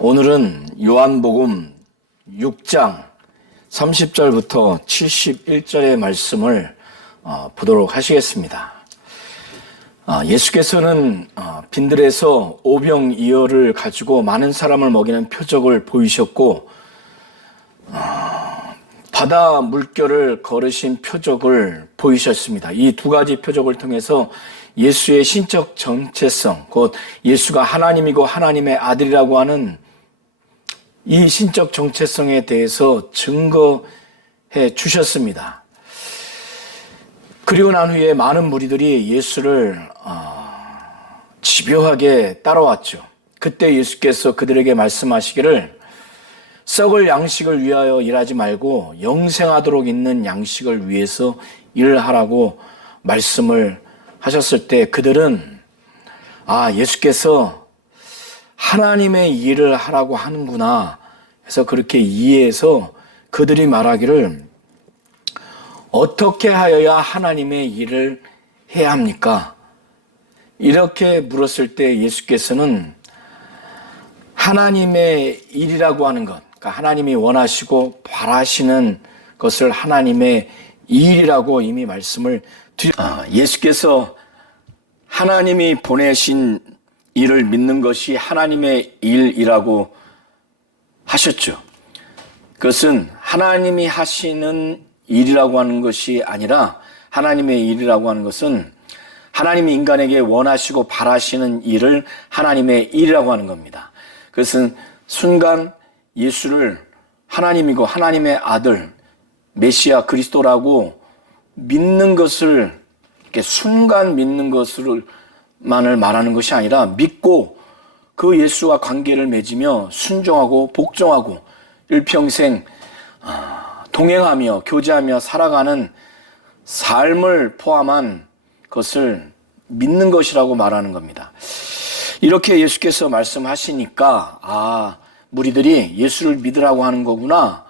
오늘은 요한복음 6장 30절부터 71절의 말씀을 보도록 하시겠습니다. 예수께서는 빈들에서 오병이어를 가지고 많은 사람을 먹이는 표적을 보이셨고 바다 물결을 걸으신 표적을 보이셨습니다. 이 두 가지 표적을 통해서 예수의 신적 정체성, 곧 예수가 하나님이고 하나님의 아들이라고 하는 이 신적 정체성에 대해서 증거해 주셨습니다. 그리고 난 후에 많은 무리들이 예수를 집요하게 따라왔죠. 그때 예수께서 그들에게 말씀하시기를 썩을 양식을 위하여 일하지 말고 영생하도록 있는 양식을 위해서 일하라고 말씀을 하셨을 때 그들은 예수께서 하나님의 일을 하라고 하는구나 해서 그렇게 이해해서 그들이 말하기를 어떻게 하여야 하나님의 일을 해야 합니까? 이렇게 물었을 때 예수께서는 하나님의 일이라고 하는 것, 그러니까 하나님이 원하시고 바라시는 것을 하나님의 일이라고 이미 말씀을 예수께서 하나님이 보내신 일을 믿는 것이 하나님의 일이라고 하셨죠. 그것은 하나님이 하시는 일이라고 하는 것이 아니라 하나님의 일이라고 하는 것은 하나님이 인간에게 원하시고 바라시는 일을 하나님의 일이라고 하는 겁니다. 그것은 순간 예수를 하나님이고 하나님의 아들 메시아 그리스도라고 믿는 것을 이렇게 순간 믿는 것을만을 말하는 것이 아니라 믿고 그 예수와 관계를 맺으며 순종하고 복종하고 일평생 동행하며 교제하며 살아가는 삶을 포함한 것을 믿는 것이라고 말하는 겁니다. 이렇게 예수께서 말씀하시니까 무리들이 예수를 믿으라고 하는 거구나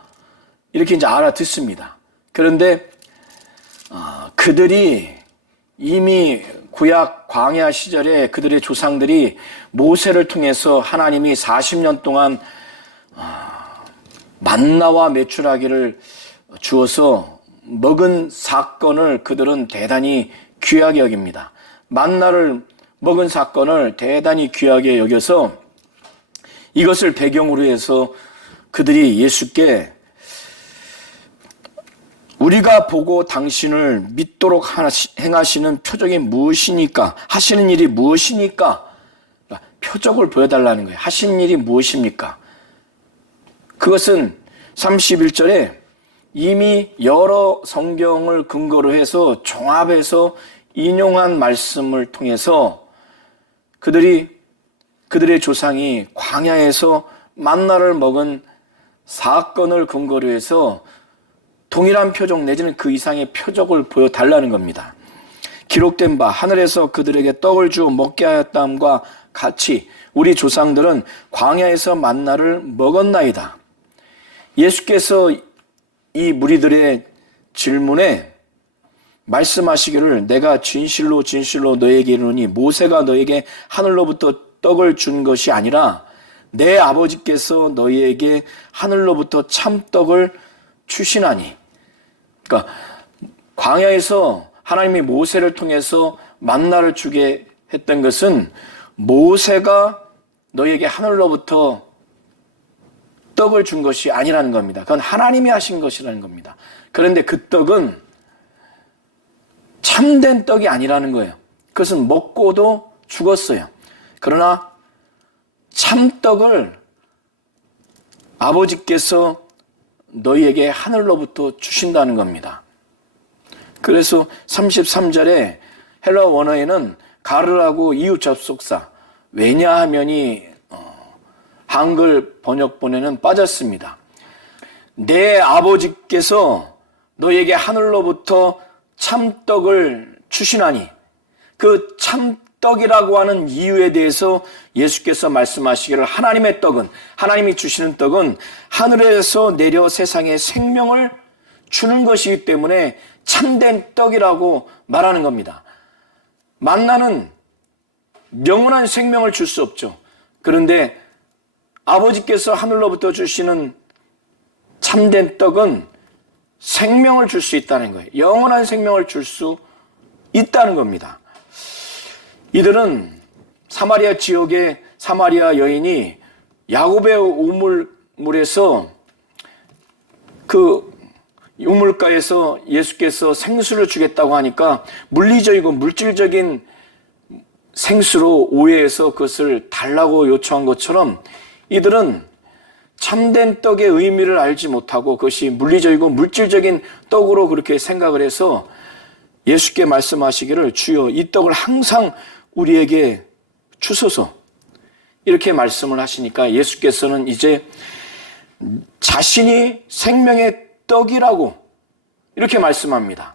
이렇게 이제 알아듣습니다. 그런데 그들이 이미 구약 광야 시절에 그들의 조상들이 모세를 통해서 하나님이 40년 동안 만나와 메추라기를 주어서 먹은 사건을 그들은 대단히 귀하게 여깁니다. 만나를 먹은 사건을 대단히 귀하게 여겨서 이것을 배경으로 해서 그들이 예수께 우리가 보고 당신을 믿도록 행하시는 표적이 무엇이니까? 하시는 일이 무엇이니까? 표적을 보여달라는 거예요. 하시는 일이 무엇입니까? 그것은 31절에 이미 여러 성경을 근거로 해서 종합해서 인용한 말씀을 통해서 그들의 조상이 광야에서 만나를 먹은 사건을 근거로 해서 동일한 표적 내지는 그 이상의 표적을 보여달라는 겁니다. 기록된 바 하늘에서 그들에게 떡을 주어 먹게 하였다함과 같이 우리 조상들은 광야에서 만나를 먹었나이다. 예수께서 이 무리들의 질문에 말씀하시기를 내가 진실로 진실로 너에게 이르노니 모세가 너에게 하늘로부터 떡을 준 것이 아니라 내 아버지께서 너희에게 하늘로부터 참떡을 주시나니. 그러니까 광야에서 하나님이 모세를 통해서 만나를 주게 했던 것은 모세가 너희에게 하늘로부터 떡을 준 것이 아니라는 겁니다. 그건 하나님이 하신 것이라는 겁니다. 그런데 그 떡은 참된 떡이 아니라는 거예요. 그것은 먹고도 죽었어요. 그러나 참떡을 아버지께서 너희에게 하늘로부터 주신다는 겁니다. 그래서 33절에 헬라 원어에는 가르라고 이웃 접속사 왜냐하면이 한글 번역본에는 빠졌습니다. 내 아버지께서 너희에게 하늘로부터 참떡을 주시나니 그 참떡이라고 하는 이유에 대해서 예수께서 말씀하시기를 하나님의 떡은 하나님이 주시는 떡은 하늘에서 내려 세상에 생명을 주는 것이기 때문에 참된 떡이라고 말하는 겁니다. 만나는 영원한 생명을 줄 수 없죠. 그런데 아버지께서 하늘로부터 주시는 참된 떡은 생명을 줄 수 있다는 거예요. 영원한 생명을 줄 수 있다는 겁니다. 이들은 사마리아 지역의 사마리아 여인이 야곱의 우물물에서 그 우물가에서 예수께서 생수를 주겠다고 하니까 물리적이고 물질적인 생수로 오해해서 그것을 달라고 요청한 것처럼 이들은 참된 떡의 의미를 알지 못하고 그것이 물리적이고 물질적인 떡으로 그렇게 생각을 해서 예수께 말씀하시기를 주여 이 떡을 항상 우리에게 주소서 이렇게 말씀을 하시니까 예수께서는 이제 자신이 생명의 떡이라고 이렇게 말씀합니다.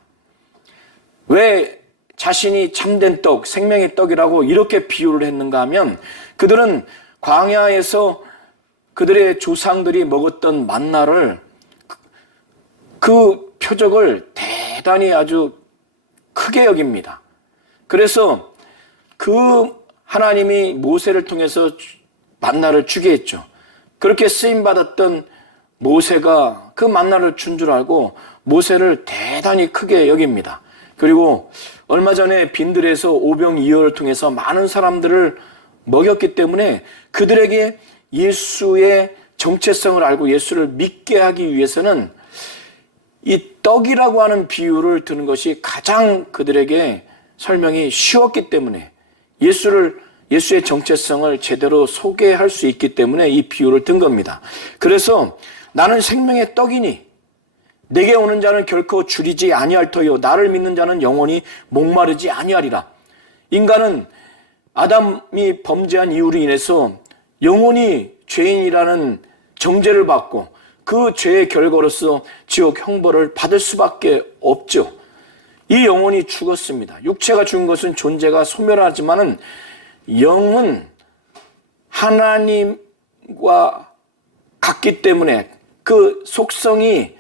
왜 자신이 참된 떡, 생명의 떡이라고 이렇게 비유를 했는가 하면 그들은 광야에서 그들의 조상들이 먹었던 만나를 그 표적을 대단히 아주 크게 여깁니다. 그래서 그 하나님이 모세를 통해서 만나를 주게 했죠. 그렇게 쓰임받았던 모세가 그 만나를 준 줄 알고 모세를 대단히 크게 여깁니다. 그리고 얼마 전에 빈들에서 오병이어를 통해서 많은 사람들을 먹였기 때문에 그들에게 예수의 정체성을 알고 예수를 믿게 하기 위해서는 이 떡이라고 하는 비유를 드는 것이 가장 그들에게 설명이 쉬웠기 때문에 예수의 정체성을 제대로 소개할 수 있기 때문에 이 비유를 든 겁니다. 그래서 나는 생명의 떡이니 내게 오는 자는 결코 줄이지 아니할 터요 나를 믿는 자는 영원히 목마르지 아니하리라. 인간은 아담이 범죄한 이유로 인해서 영원히 죄인이라는 정죄를 받고 그 죄의 결과로서 지옥 형벌을 받을 수밖에 없죠. 이 영혼이 죽었습니다. 육체가 죽은 것은 존재가 소멸하지만은 영은 하나님과 같기 때문에 그 속성이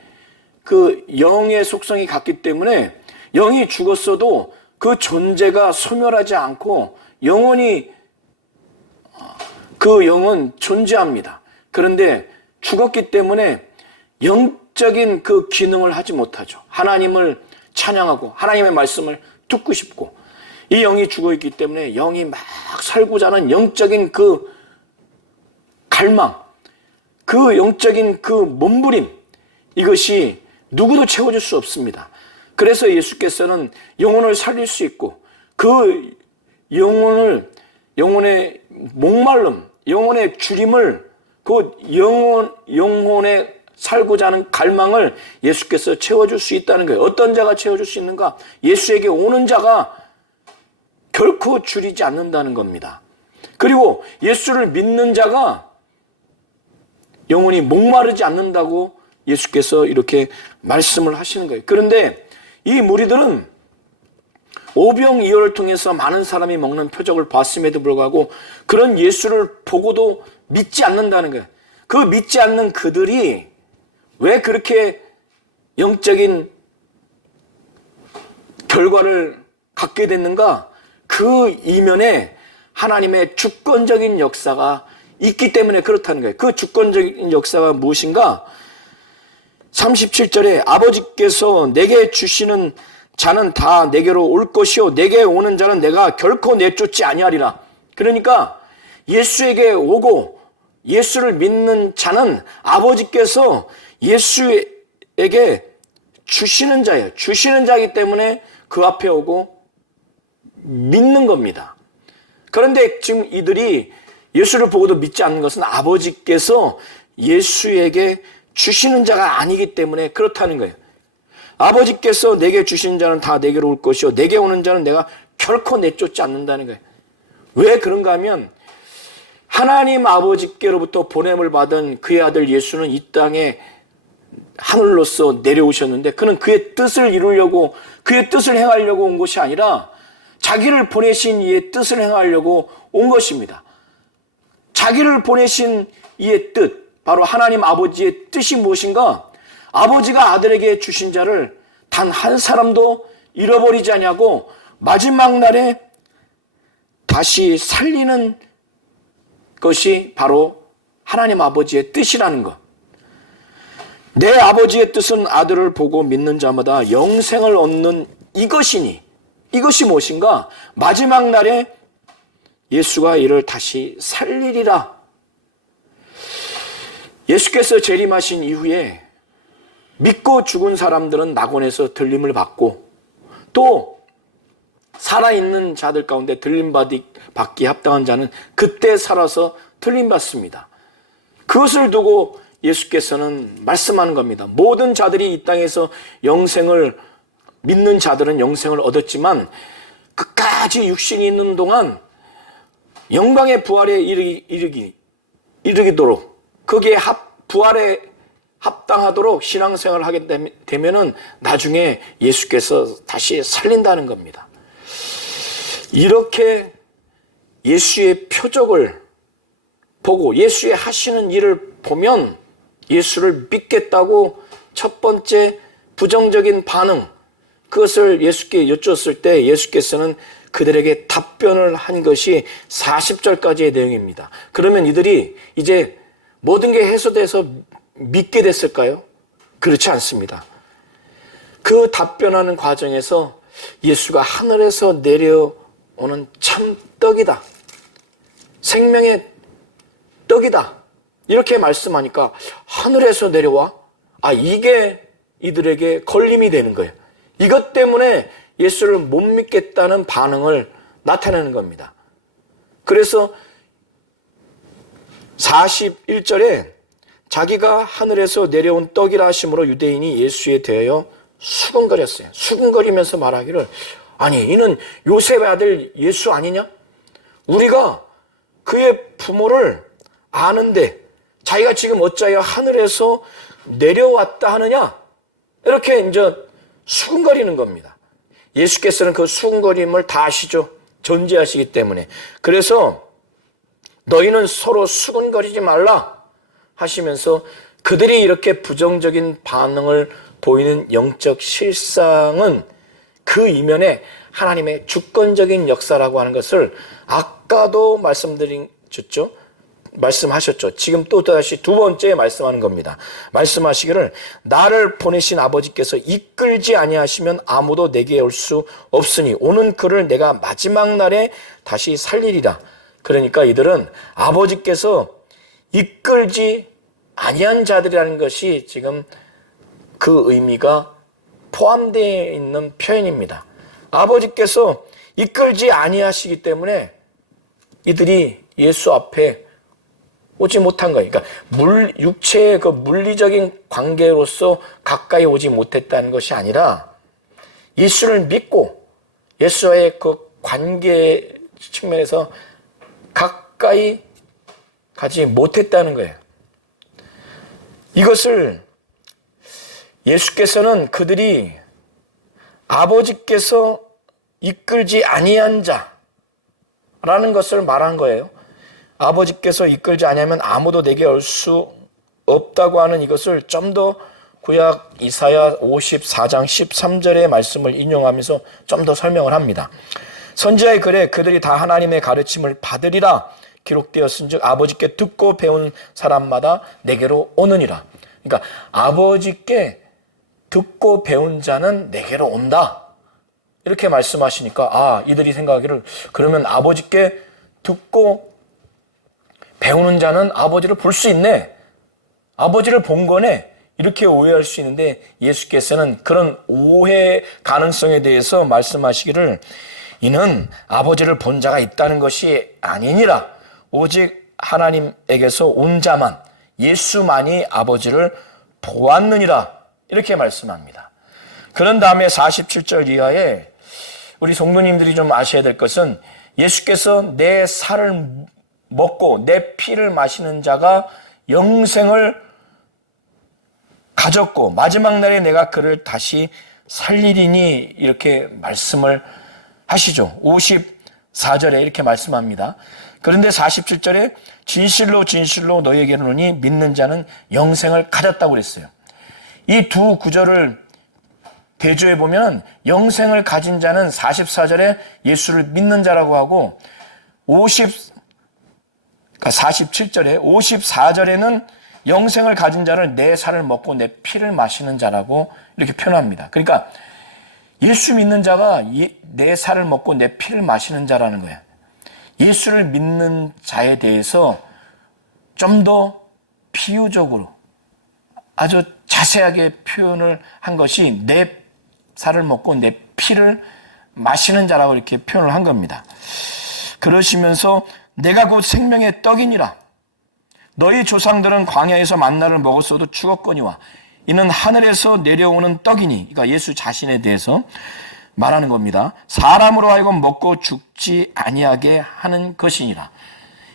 그 영의 속성이 같기 때문에 영이 죽었어도 그 존재가 소멸하지 않고 영원히 그 영은 존재합니다. 그런데 죽었기 때문에 영적인 그 기능을 하지 못하죠. 하나님을 찬양하고 하나님의 말씀을 듣고 싶고 이 영이 죽어있기 때문에 영이 막 살고자 하는 영적인 그 갈망, 그 영적인 그 몸부림 이것이 누구도 채워줄 수 없습니다. 그래서 예수께서는 영혼을 살릴 수 있고 그 영혼의 목마름, 영혼의 주림을 그 영혼의 살고자 하는 갈망을 예수께서 채워줄 수 있다는 거예요. 어떤 자가 채워줄 수 있는가? 예수에게 오는 자가 결코 줄이지 않는다는 겁니다. 그리고 예수를 믿는 자가 영혼이 목마르지 않는다고 예수께서 이렇게 말씀을 하시는 거예요. 그런데 이 무리들은 오병이어를 통해서 많은 사람이 먹는 표적을 봤음에도 불구하고 그런 예수를 보고도 믿지 않는다는 거예요. 그 믿지 않는 그들이 왜 그렇게 영적인 결과를 갖게 됐는가? 그 이면에 하나님의 주권적인 역사가 있기 때문에 그렇다는 거예요. 그 주권적인 역사가 무엇인가? 37절에 아버지께서 내게 주시는 자는 다 내게로 올 것이요 내게 오는 자는 내가 결코 내쫓지 아니하리라. 그러니까 예수에게 오고 예수를 믿는 자는 아버지께서 예수에게 주시는 자예요. 주시는 자이기 때문에 그 앞에 오고 믿는 겁니다. 그런데 지금 이들이 예수를 보고도 믿지 않는 것은 아버지께서 예수에게 주시는 자가 아니기 때문에 그렇다는 거예요. 아버지께서 내게 주신 자는 다 내게로 올 것이요 내게 오는 자는 내가 결코 내쫓지 않는다는 거예요. 왜 그런가 하면 하나님 아버지께로부터 보냄을 받은 그의 아들 예수는 이 땅에 하늘로서 내려오셨는데 그는 그의 뜻을 이루려고 그의 뜻을 행하려고 온 것이 아니라 자기를 보내신 이의 뜻을 행하려고 온 것입니다. 자기를 보내신 이의 뜻, 바로 하나님 아버지의 뜻이 무엇인가? 아버지가 아들에게 주신 자를 단 한 사람도 잃어버리지 아니하고 마지막 날에 다시 살리는 것이 바로 하나님 아버지의 뜻이라는 것. 내 아버지의 뜻은 아들을 보고 믿는 자마다 영생을 얻는 이것이니, 이것이 무엇인가? 마지막 날에 예수가 이를 다시 살리리라. 예수께서 재림하신 이후에 믿고 죽은 사람들은 낙원에서 들림을 받고, 또 살아있는 자들 가운데 들림받기 합당한 자는 그때 살아서 들림받습니다. 그것을 두고 예수께서는 말씀하는 겁니다. 모든 자들이 이 땅에서 영생을 믿는 자들은 영생을 얻었지만 끝까지 육신이 있는 동안 영광의 부활에 이르기도록, 거기에 부활에 합당하도록 신앙생활을 하게 되면은 나중에 예수께서 다시 살린다는 겁니다. 이렇게 예수의 표적을 보고 예수의 하시는 일을 보면 예수를 믿겠다고 첫 번째 부정적인 반응, 그것을 예수께 여쭈었을 때 예수께서는 그들에게 답변을 한 것이 40절까지의 내용입니다. 그러면 이들이 이제 모든 게 해소돼서 믿게 됐을까요? 그렇지 않습니다. 그 답변하는 과정에서 예수가 하늘에서 내려오는 참 떡이다, 생명의 떡이다, 이렇게 말씀하니까 하늘에서 내려와? 이게 이들에게 걸림이 되는 거예요. 이것 때문에 예수를 못 믿겠다는 반응을 나타내는 겁니다. 그래서 41절에 자기가 하늘에서 내려온 떡이라 하심으로 유대인이 예수에 대하여 수근거렸어요. 수근거리면서 말하기를, 아니 이는 요셉의 아들 예수 아니냐? 우리가 그의 부모를 아는데 자기가 지금 어찌하여 하늘에서 내려왔다 하느냐? 이렇게 이제 수근거리는 겁니다. 예수께서는 그 수근거림을 다 아시죠? 전제하시기 때문에. 그래서 너희는 서로 수근거리지 말라 하시면서 그들이 이렇게 부정적인 반응을 보이는 영적 실상은 그 이면에 하나님의 주권적인 역사라고 하는 것을 아까도 말씀하셨죠. 지금 또 다시 두 번째 말씀하는 겁니다. 말씀하시기를 나를 보내신 아버지께서 이끌지 아니하시면 아무도 내게 올 수 없으니 오는 그를 내가 마지막 날에 다시 살리리라. 그러니까 이들은 아버지께서 이끌지 아니한 자들이라는 것이 지금 그 의미가 포함되어 있는 표현입니다. 아버지께서 이끌지 아니하시기 때문에 이들이 예수 앞에 오지 못한 거예요. 그러니까 육체의 그 물리적인 관계로서 가까이 오지 못했다는 것이 아니라 예수를 믿고 예수와의 그 관계 측면에서 가까이 가지 못했다는 거예요. 이것을 예수께서는 그들이 아버지께서 이끌지 아니한 자라는 것을 말한 거예요. 아버지께서 이끌지 아니하면 아무도 내게 올 수 없다고 하는 이것을 좀 더 구약 이사야 54장 13절의 말씀을 인용하면서 좀 더 설명을 합니다. 선지자의 글에 그들이 다 하나님의 가르침을 받으리라 기록되었은즉 아버지께 듣고 배운 사람마다 내게로 오느니라. 그러니까 아버지께 듣고 배운 자는 내게로 온다, 이렇게 말씀하시니까 이들이 생각하기를 그러면 아버지께 듣고 배우는 자는 아버지를 볼 수 있네, 아버지를 본 거네, 이렇게 오해할 수 있는데 예수께서는 그런 오해 가능성에 대해서 말씀하시기를 이는 아버지를 본 자가 있다는 것이 아니니라. 오직 하나님에게서 온 자만, 예수만이 아버지를 보았느니라. 이렇게 말씀합니다. 그런 다음에 47절 이하에 우리 성도님들이 좀 아셔야 될 것은 예수께서 내 살을 먹고 내 피를 마시는 자가 영생을 가졌고 마지막 날에 내가 그를 다시 살리리니 이렇게 말씀을 하시죠. 54절에 이렇게 말씀합니다. 그런데 47절에 진실로 진실로 너희에게 이르노니 믿는 자는 영생을 가졌다고 그랬어요. 이 두 구절을 대조해 보면 영생을 가진 자는 44절에 예수를 믿는 자라고 하고 그러니까 47절에 54절에는 영생을 가진 자를 내 살을 먹고 내 피를 마시는 자라고 이렇게 표현합니다. 그러니까 예수 믿는 자가 내 살을 먹고 내 피를 마시는 자라는 거예요. 예수를 믿는 자에 대해서 좀 더 비유적으로 아주 자세하게 표현을 한 것이 내 살을 먹고 내 피를 마시는 자라고 이렇게 표현을 한 겁니다. 그러시면서 내가 곧 생명의 떡이니라. 너희 조상들은 광야에서 만나를 먹었어도 죽었거니와 이는 하늘에서 내려오는 떡이니. 그러니까 예수 자신에 대해서 말하는 겁니다. 사람으로 하여금 먹고 죽지 아니하게 하는 것이니라.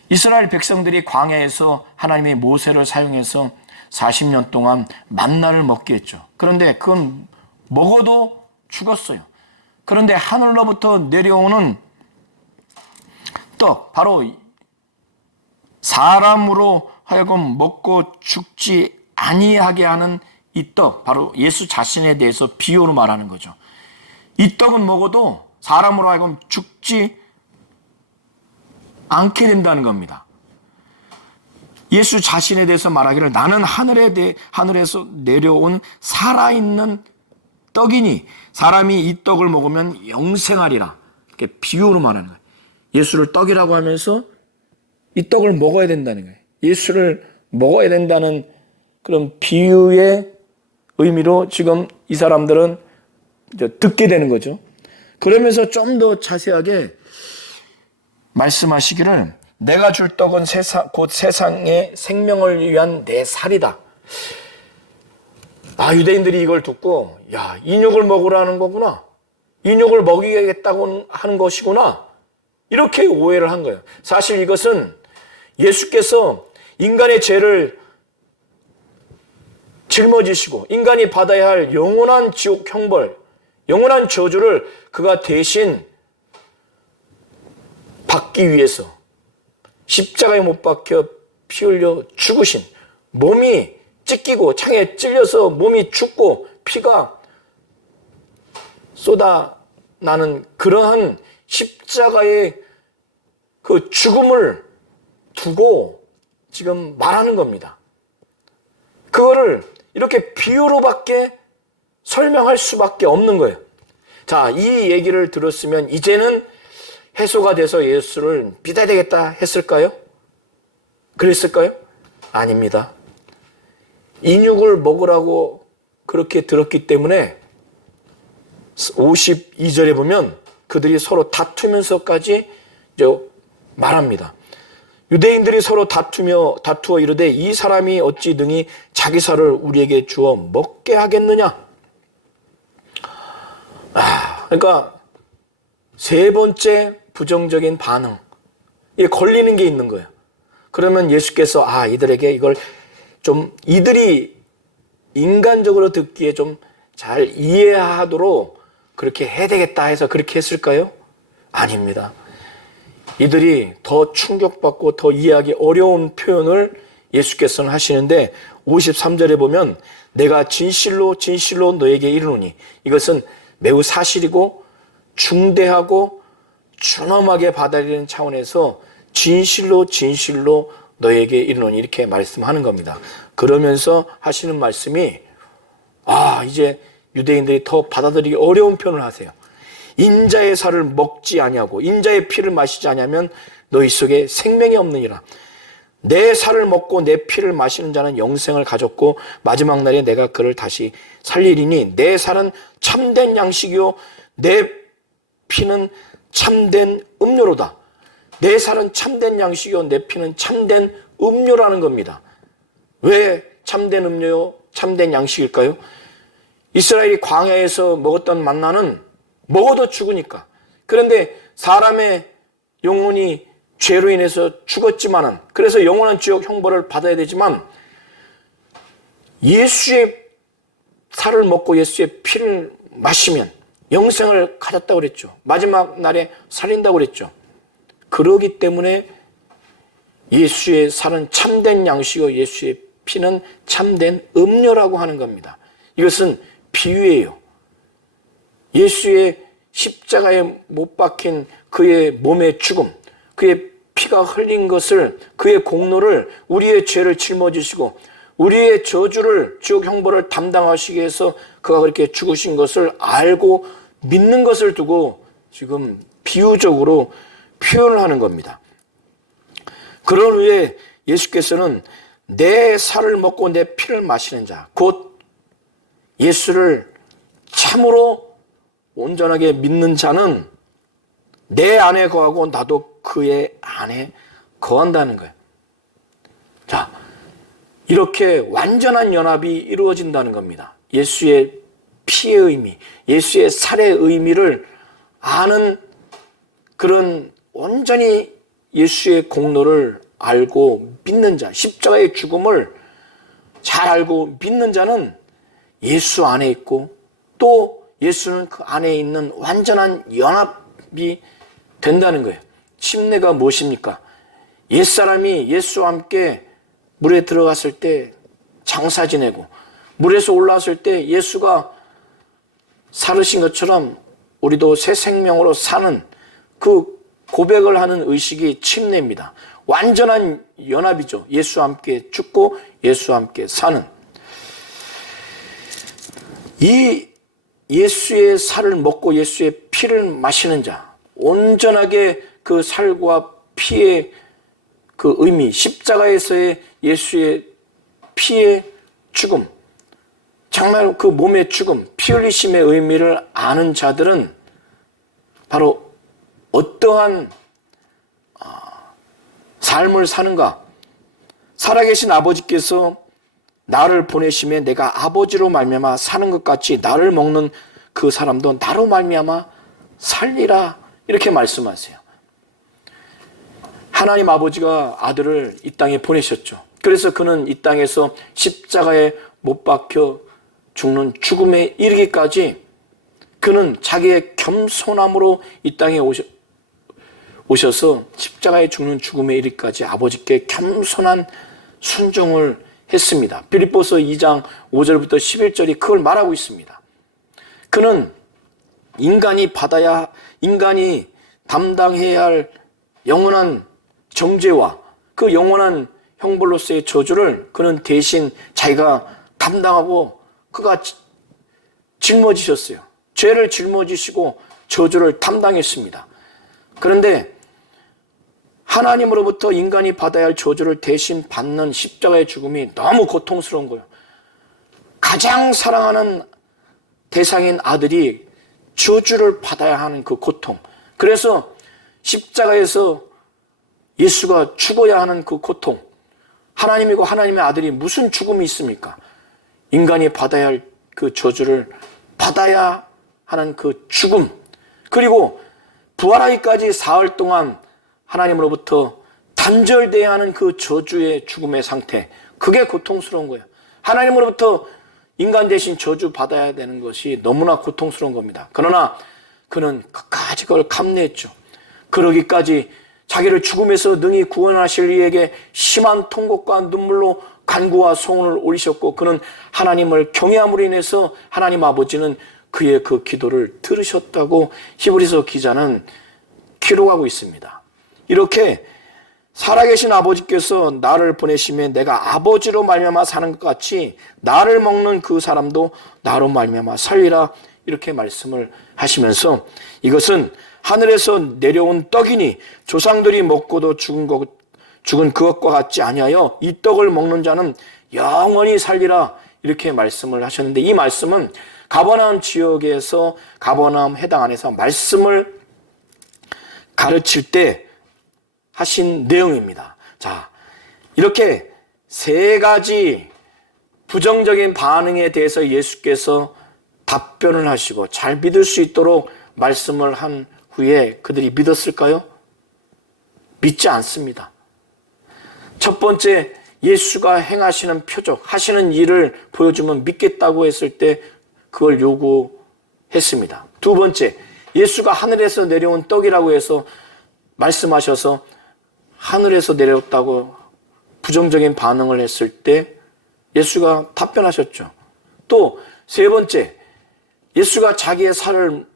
이스라엘 백성들이 광야에서 하나님의 모세를 사용해서 40년 동안 만나를 먹게 했죠. 그런데 그건 먹어도 죽었어요. 그런데 하늘로부터 내려오는 떡, 바로 사람으로 하여금 먹고 죽지 아니하게 하는 이 떡, 바로 예수 자신에 대해서 비유로 말하는 거죠. 이 떡은 먹어도 사람으로 하여금 죽지 않게 된다는 겁니다. 예수 자신에 대해서 말하기를 나는 하늘에서 내려온 살아있는 떡이니 사람이 이 떡을 먹으면 영생하리라. 이렇게 비유로 말하는 거예요. 예수를 떡이라고 하면서 이 떡을 먹어야 된다는 거예요. 예수를 먹어야 된다는 그런 비유의 의미로 지금 이 사람들은 듣게 되는 거죠. 그러면서 좀 더 자세하게 말씀하시기를 내가 줄 떡은 곧 세상의 생명을 위한 내 살이다. 유대인들이 이걸 듣고 인육을 먹으라는 거구나. 인육을 먹이겠다고 하는 것이구나. 이렇게 오해를 한 거예요. 사실 이것은 예수께서 인간의 죄를 짊어지시고 인간이 받아야 할 영원한 지옥 형벌, 영원한 저주를 그가 대신 받기 위해서 십자가에 못 박혀 피 흘려 죽으신, 몸이 찢기고 창에 찔려서 몸이 죽고 피가 쏟아나는 그러한 십자가의 그 죽음을 두고 지금 말하는 겁니다. 그거를 이렇게 비유로밖에 설명할 수밖에 없는 거예요. 자, 이 얘기를 들었으면 이제는 해소가 돼서 예수를 믿어야 되겠다 했을까요? 그랬을까요? 아닙니다. 인육을 먹으라고 그렇게 들었기 때문에 52절에 보면 그들이 서로 다투면서까지 말합니다. 유대인들이 서로 다투어 이르되 이 사람이 어찌 능히 자기 살을 우리에게 주어 먹게 하겠느냐? 그러니까 세 번째 부정적인 반응, 이게 걸리는 게 있는 거예요. 그러면 예수께서 이들에게 이걸 좀 이들이 인간적으로 듣기에 좀 잘 이해하도록 그렇게 해야 되겠다 해서 그렇게 했을까요? 아닙니다. 이들이 더 충격받고 더 이해하기 어려운 표현을 예수께서는 하시는데 53절에 보면 내가 진실로 진실로 너에게 이르노니, 이것은 매우 사실이고 중대하고 준엄하게 받아들이는 차원에서 진실로 진실로 너에게 이르노니 이렇게 말씀하는 겁니다. 그러면서 하시는 말씀이 이제 유대인들이 더 받아들이기 어려운 표현을 하세요. 인자의 살을 먹지 아니하고 인자의 피를 마시지 아니하면 너희 속에 생명이 없느니라. 내 살을 먹고 내 피를 마시는 자는 영생을 가졌고 마지막 날에 내가 그를 다시 살리리니 내 살은 참된 양식이요 내 피는 참된 음료로다. 내 살은 참된 양식이요 내 피는 참된 음료라는 겁니다. 왜 참된 음료요 참된 양식일까요? 이스라엘이 광야에서 먹었던 만나는 먹어도 죽으니까. 그런데 사람의 영혼이 죄로 인해서 죽었지만은, 그래서 영원한 지옥 형벌을 받아야 되지만 예수의 살을 먹고 예수의 피를 마시면 영생을 가졌다고 그랬죠. 마지막 날에 살린다고 그랬죠. 그러기 때문에 예수의 살은 참된 양식이고 예수의 피는 참된 음료라고 하는 겁니다. 이것은 비유예요. 예수의 십자가에 못 박힌 그의 몸의 죽음, 그의 피가 피가 흘린 것을, 그의 공로를, 우리의 죄를 짊어지시고 우리의 저주를, 즉 형벌을 담당하시기 위해서 그가 그렇게 죽으신 것을 알고 믿는 것을 두고 지금 비유적으로 표현을 하는 겁니다. 그런 후에 예수께서는 내 살을 먹고 내 피를 마시는 자, 곧 예수를 참으로 온전하게 믿는 자는 내 안에 거하고 나도 그의 안에 거한다는 거예요. 자, 이렇게 완전한 연합이 이루어진다는 겁니다. 예수의 피의 의미, 예수의 살의 의미를 아는, 그런 온전히 예수의 공로를 알고 믿는 자, 십자가의 죽음을 잘 알고 믿는 자는 예수 안에 있고, 또 예수는 그 안에 있는 완전한 연합이 된다는 거예요. 침례가 무엇입니까? 옛사람이 예수와 함께 물에 들어갔을 때 장사 지내고, 물에서 올라왔을 때 예수가 살으신 것처럼 우리도 새 생명으로 사는 그 고백을 하는 의식이 침례입니다. 완전한 연합이죠. 예수와 함께 죽고 예수와 함께 사는. 이 예수의 살을 먹고 예수의 피를 마시는 자, 온전하게 그 살과 피의 그 의미, 십자가에서의 예수의 피의 죽음, 정말 그 몸의 죽음, 피 흘리심의 의미를 아는 자들은 바로 어떠한 삶을 사는가? 살아계신 아버지께서 나를 보내심에 내가 아버지로 말미암아 사는 것 같이 나를 먹는 그 사람도 나로 말미암아 살리라, 이렇게 말씀하세요. 하나님 아버지가 아들을 이 땅에 보내셨죠. 그래서 그는 이 땅에서 십자가에 못 박혀 죽는 죽음에 이르기까지 그는 자기의 겸손함으로 이 땅에 오셔서 십자가에 죽는 죽음에 이르기까지 아버지께 겸손한 순종을 했습니다. 빌립보서 2장 5절부터 11절이 그걸 말하고 있습니다. 그는 인간이 담당해야 할 영원한 정죄와 그 영원한 형벌로서의 저주를 그는 대신 자기가 담당하고 그가 짊어지셨어요. 죄를 짊어지시고 저주를 담당했습니다. 그런데 하나님으로부터 인간이 받아야 할 저주를 대신 받는 십자가의 죽음이 너무 고통스러운 거예요. 가장 사랑하는 대상인 아들이 저주를 받아야 하는 그 고통. 그래서 십자가에서 예수가 죽어야 하는 그 고통. 하나님이고 하나님의 아들이 무슨 죽음이 있습니까? 인간이 받아야 할 그 저주를 받아야 하는 그 죽음. 그리고 부활하기까지 사흘 동안 하나님으로부터 단절돼야 하는 그 저주의 죽음의 상태. 그게 고통스러운 거예요. 하나님으로부터 인간 대신 저주 받아야 되는 것이 너무나 고통스러운 겁니다. 그러나 그는 끝까지 그걸 감내했죠. 그러기까지 자기를 죽음에서 능히 구원하실 이에게 심한 통곡과 눈물로 간구와 소원을 올리셨고, 그는 하나님을 경외함으로 인해서 하나님 아버지는 그의 그 기도를 들으셨다고 히브리서 기자는 기록하고 있습니다. 이렇게 살아계신 아버지께서 나를 보내심에 내가 아버지로 말미암아 사는 것 같이 나를 먹는 그 사람도 나로 말미암아 살리라, 이렇게 말씀을 하시면서 이것은 하늘에서 내려온 떡이니 조상들이 먹고도 죽은 그것과 같지 아니하여 이 떡을 먹는 자는 영원히 살리라, 이렇게 말씀을 하셨는데, 이 말씀은 가버나움 지역에서 가버나움 해당 안에서 말씀을 가르칠 때 하신 내용입니다. 자, 이렇게 세 가지 부정적인 반응에 대해서 예수께서 답변을 하시고 잘 믿을 수 있도록 말씀을 한 후에 그들이 믿었을까요? 믿지 않습니다. 첫 번째, 예수가 행하시는 표적, 하시는 일을 보여주면 믿겠다고 했을 때 그걸 요구했습니다. 두 번째, 예수가 하늘에서 내려온 떡이라고 해서 말씀하셔서 하늘에서 내려왔다고 부정적인 반응을 했을 때 예수가 답변하셨죠. 또 세 번째, 예수가 자기의 살을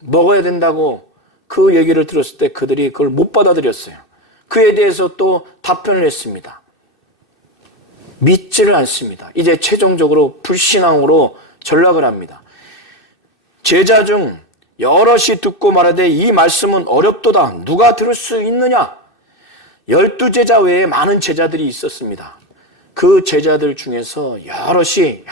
먹어야 된다고 그 얘기를 들었을 때 그들이 그걸 못 받아들였어요. 그에 대해서 또 답변을 했습니다. 믿지를 않습니다. 이제 최종적으로 불신앙으로 전락을 합니다. 제자 중 여럿이 듣고 말하되 이 말씀은 어렵도다. 누가 들을 수 있느냐? 12제자 외에 많은 제자들이 있었습니다. 그 제자들 중에서 여럿이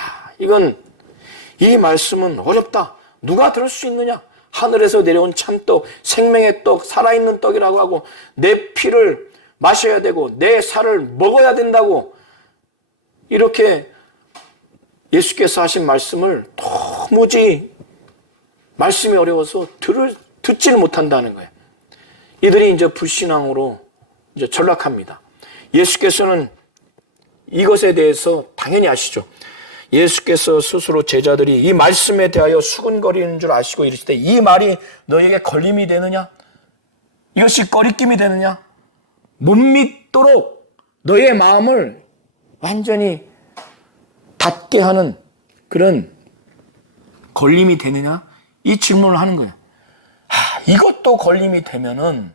이 말씀은 어렵다. 누가 들을 수 있느냐? 하늘에서 내려온 참떡, 생명의 떡, 살아있는 떡이라고 하고 내 피를 마셔야 되고 내 살을 먹어야 된다고 이렇게 예수께서 하신 말씀을 도무지 말씀이 어려워서 듣지를 못한다는 거예요. 이들이 이제 불신앙으로 이제 전락합니다. 예수께서는 이것에 대해서 당연히 아시죠. 예수께서 스스로 제자들이 이 말씀에 대하여 수군거리는 줄 아시고 이르시되 이 말이 너에게 걸림이 되느냐? 이것이 꺼리낌이 되느냐? 못 믿도록 너의 마음을 완전히 닫게 하는 그런 걸림이 되느냐? 이 질문을 하는 거예요. 이것도 걸림이 되면은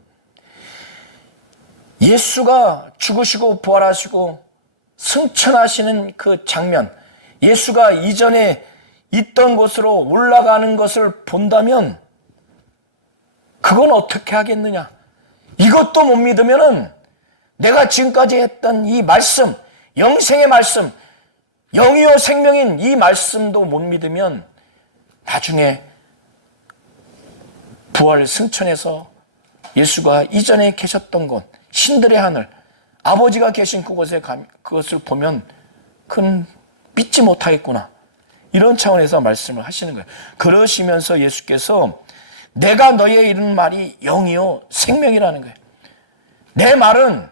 예수가 죽으시고 부활하시고 승천하시는 그 장면, 예수가 이전에 있던 곳으로 올라가는 것을 본다면 그건 어떻게 하겠느냐? 이것도 못 믿으면은 내가 지금까지 했던 이 말씀, 영생의 말씀, 영이요 생명인 이 말씀도 못 믿으면 나중에 부활 승천해서 예수가 이전에 계셨던 곳, 신들의 하늘, 아버지가 계신 그곳에 그것을 보면 그건 믿지 못하겠구나. 이런 차원에서 말씀을 하시는 거예요. 그러시면서 예수께서 내가 너희의 이른 말이 영이요 생명이라는 거예요. 내 말은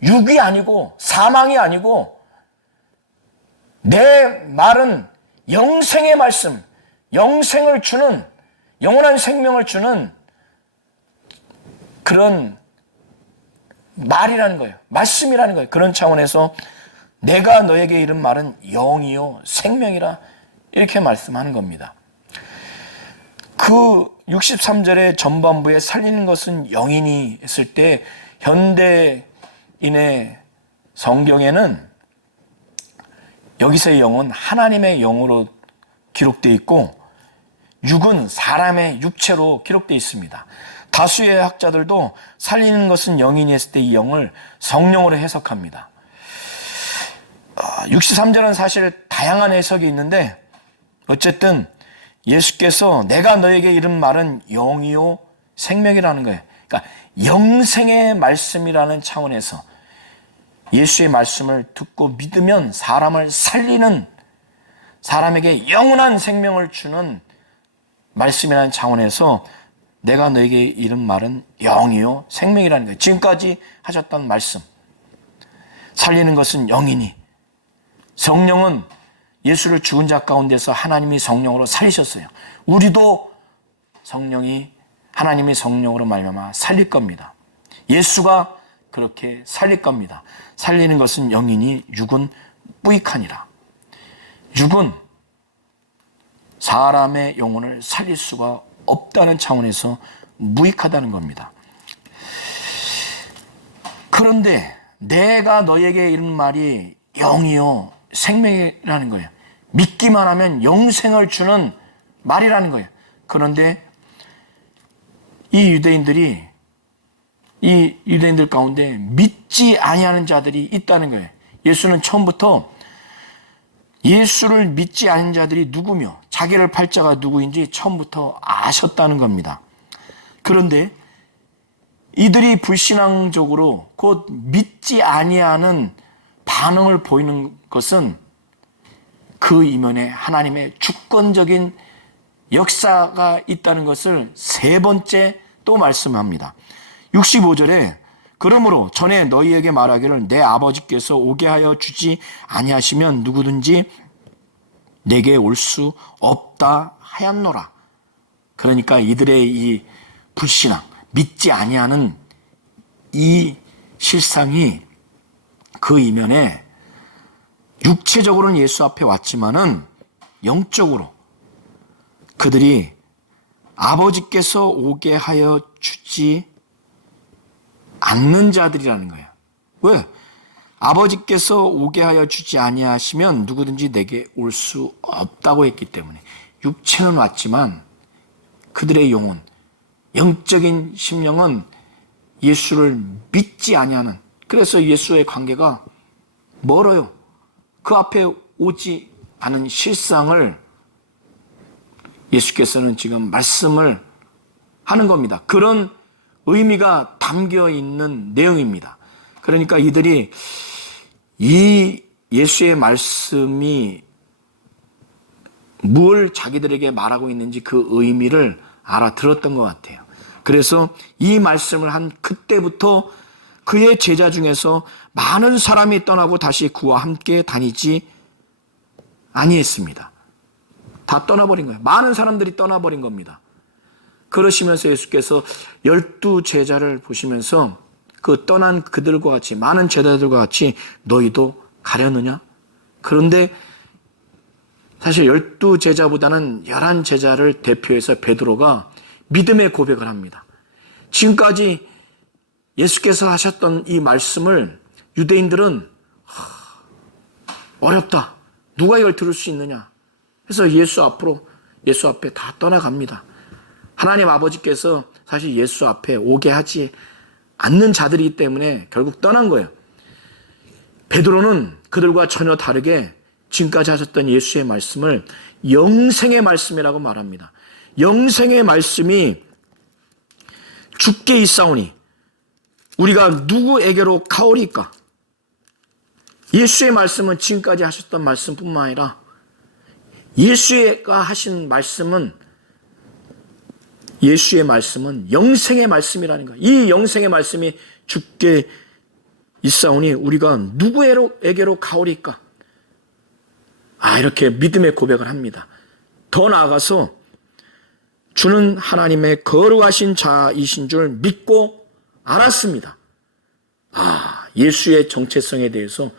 육이 아니고 사망이 아니고 내 말은 영생의 말씀, 영생을 주는 영원한 생명을 주는 그런 말이라는 거예요. 말씀이라는 거예요. 그런 차원에서 내가 너에게 이른 말은 영이요 생명이라 이렇게 말씀하는 겁니다. 그 63절의 전반부에 살리는 것은 영이니 했을 때 현대인의 성경에는 여기서의 영은 하나님의 영으로 기록되어 있고 육은 사람의 육체로 기록되어 있습니다. 다수의 학자들도 살리는 것은 영이니 했을 때 이 영을 성령으로 해석합니다. 63절은 사실 다양한 해석이 있는데 어쨌든 예수께서 내가 너에게 이른 말은 영이요 생명이라는 거예요. 그러니까 영생의 말씀이라는 차원에서 예수의 말씀을 듣고 믿으면 사람을 살리는, 사람에게 영원한 생명을 주는 말씀이라는 차원에서 내가 너에게 이른 말은 영이요 생명이라는 거예요. 지금까지 하셨던 말씀, 살리는 것은 영이니 성령은 예수를 죽은 자 가운데서 하나님이 성령으로 살리셨어요. 우리도 하나님이 성령으로 말미암아 살릴 겁니다. 예수가 그렇게 살릴 겁니다. 살리는 것은 영이니 육은 뿌익하니라. 육은 사람의 영혼을 살릴 수가 없다는 차원에서 무익하다는 겁니다. 그런데 내가 너에게 이른 말이 영이요 생명이라는 거예요. 믿기만 하면 영생을 주는 말이라는 거예요. 그런데 이 유대인들 가운데 믿지 아니하는 자들이 있다는 거예요. 예수는 처음부터 예수를 믿지 않은 자들이 누구며 자기를 팔 자가 누구인지 처음부터 아셨다는 겁니다. 그런데 이들이 불신앙적으로 곧 믿지 아니하는 반응을 보이는 것은 그 이면에 하나님의 주권적인 역사가 있다는 것을 세 번째 또 말씀합니다. 65절에 그러므로 전에 너희에게 말하기를 내 아버지께서 오게 하여 주지 아니하시면 누구든지 내게 올 수 없다 하였노라. 그러니까 이들의 이 불신앙, 믿지 아니하는 이 실상이 그 이면에 육체적으로는 예수 앞에 왔지만은 영적으로 그들이 아버지께서 오게 하여 주지 않는 자들이라는 거예요. 왜? 아버지께서 오게 하여 주지 아니하시면 누구든지 내게 올 수 없다고 했기 때문에. 육체는 왔지만 그들의 영혼, 영적인 심령은 예수를 믿지 아니하는, 그래서 예수의 관계가 멀어요. 그 앞에 오지 않은 실상을 예수께서는 지금 말씀을 하는 겁니다. 그런 의미가 담겨 있는 내용입니다. 그러니까 이들이 이 예수의 말씀이 뭘 자기들에게 말하고 있는지 그 의미를 알아들었던 것 같아요. 그래서 이 말씀을 한 그때부터 그의 제자 중에서 많은 사람이 떠나고 다시 그와 함께 다니지 아니했습니다. 다 떠나버린 거예요. 많은 사람들이 떠나버린 겁니다. 그러시면서 예수께서 12 제자를 보시면서 그 떠난 그들과 같이, 많은 제자들과 같이 너희도 가려느냐? 그런데 사실 12 제자보다는 11 제자를 대표해서 베드로가 믿음의 고백을 합니다. 지금까지 예수께서 하셨던 이 말씀을 유대인들은 어렵다. 누가 이걸 들을 수 있느냐? 그래서 예수 앞에 다 떠나갑니다. 하나님 아버지께서 사실 예수 앞에 오게 하지 않는 자들이기 때문에 결국 떠난 거예요. 베드로는 그들과 전혀 다르게 지금까지 하셨던 예수의 말씀을 영생의 말씀이라고 말합니다. 영생의 말씀이 주께 있사오니 우리가 누구에게로 가오리까? 예수의 말씀은 지금까지 하셨던 말씀뿐만 아니라 예수가 하신 말씀은, 예수의 말씀은 영생의 말씀이라는 거예요. 이 영생의 말씀이 주께 있사오니 우리가 누구에게로 가오리까? 이렇게 믿음의 고백을 합니다. 더 나아가서 주는 하나님의 거룩하신 자이신 줄 믿고 알았습니다. 예수의 정체성에 대해서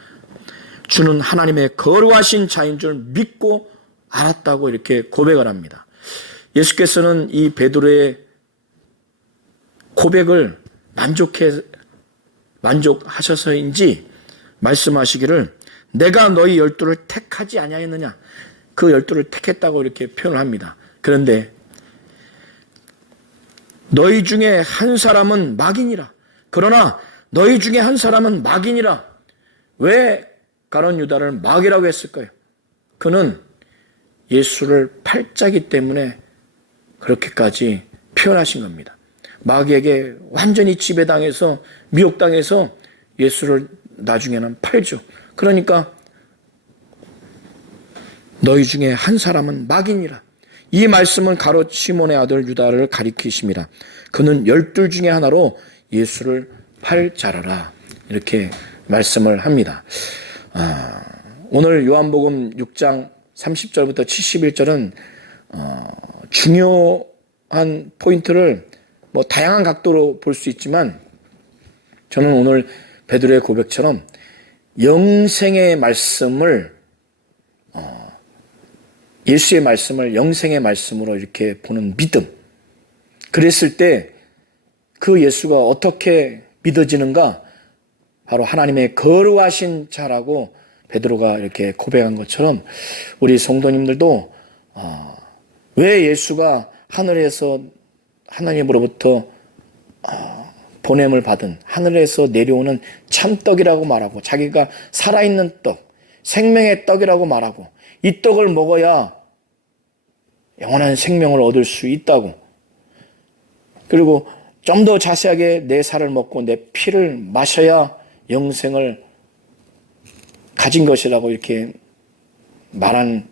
주는 하나님의 거룩하신 자인 줄 믿고 알았다고 이렇게 고백을 합니다. 예수께서는 이 베드로의 고백을 만족하셔서인지 말씀하시기를 내가 너희 12를 택하지 아니하였느냐, 그 12를 택했다고 이렇게 표현을 합니다. 그런데 너희 중에 한 사람은 막인이라. 그러나 너희 중에 한 사람은 막인이라. 왜 가룟 유다를 막이라고 했을까요? 그는 예수를 팔자기 때문에 그렇게까지 표현하신 겁니다. 마귀에게 완전히 지배당해서 미혹당해서 예수를 나중에는 팔죠. 그러니까 너희 중에 한 사람은 막인이라. 이 말씀은 가롯 시몬의 아들 유다를 가리키심이라. 그는 12 중에 하나로 예수를 팔 자라라. 이렇게 말씀을 합니다. 오늘 요한복음 6장 30절부터 71절은 중요한 포인트를 다양한 각도로 볼 수 있지만 저는 오늘 베드로의 고백처럼 영생의 말씀을 예수의 말씀을 영생의 말씀으로 이렇게 보는 믿음, 그랬을 때 그 예수가 어떻게 믿어지는가? 바로 하나님의 거룩하신 자라고 베드로가 이렇게 고백한 것처럼 우리 성도님들도 왜 예수가 하늘에서 하나님으로부터 보냄을 받은 하늘에서 내려오는 참떡이라고 말하고 자기가 살아있는 떡, 생명의 떡이라고 말하고 이 떡을 먹어야 영원한 생명을 얻을 수 있다고, 그리고 좀 더 자세하게 내 살을 먹고 내 피를 마셔야 영생을 가진 것이라고 이렇게 말한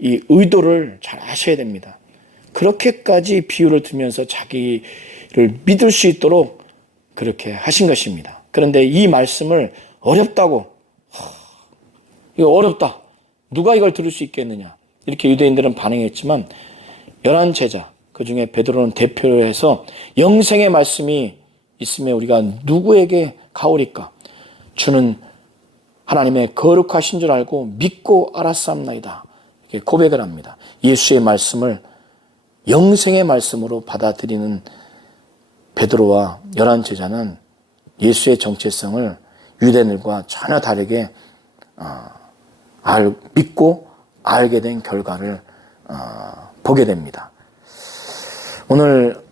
이 의도를 잘 아셔야 됩니다. 그렇게까지 비유를 들면서 자기를 믿을 수 있도록 그렇게 하신 것입니다. 그런데 이 말씀을 어렵다고, 이거 어렵다, 누가 이걸 들을 수 있겠느냐, 이렇게 유대인들은 반응했지만 11 제자, 그 중에 베드로는 대표로 해서 영생의 말씀이 있으면 우리가 누구에게 가오리까? 주는 하나님의 거룩하신 줄 알고 믿고 알았사옵나이다. 이렇게 고백을 합니다. 예수의 말씀을 영생의 말씀으로 받아들이는 베드로와 11 제자는 예수의 정체성을 유대인들과 전혀 다르게 믿고 알게 된 결과를 보게 됩니다. 오늘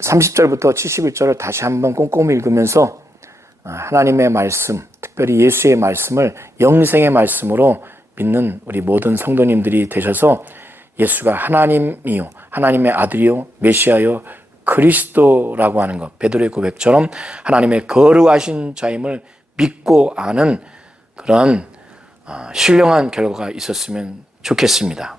30절부터 71절을 다시 한번 꼼꼼히 읽으면서 하나님의 말씀, 특별히 예수의 말씀을 영생의 말씀으로 믿는 우리 모든 성도님들이 되셔서 예수가 하나님이요, 하나님의 아들이요, 메시아요, 그리스도라고 하는 것, 베드로의 고백처럼 하나님의 거룩하신 자임을 믿고 아는 그런 신령한 결과가 있었으면 좋겠습니다.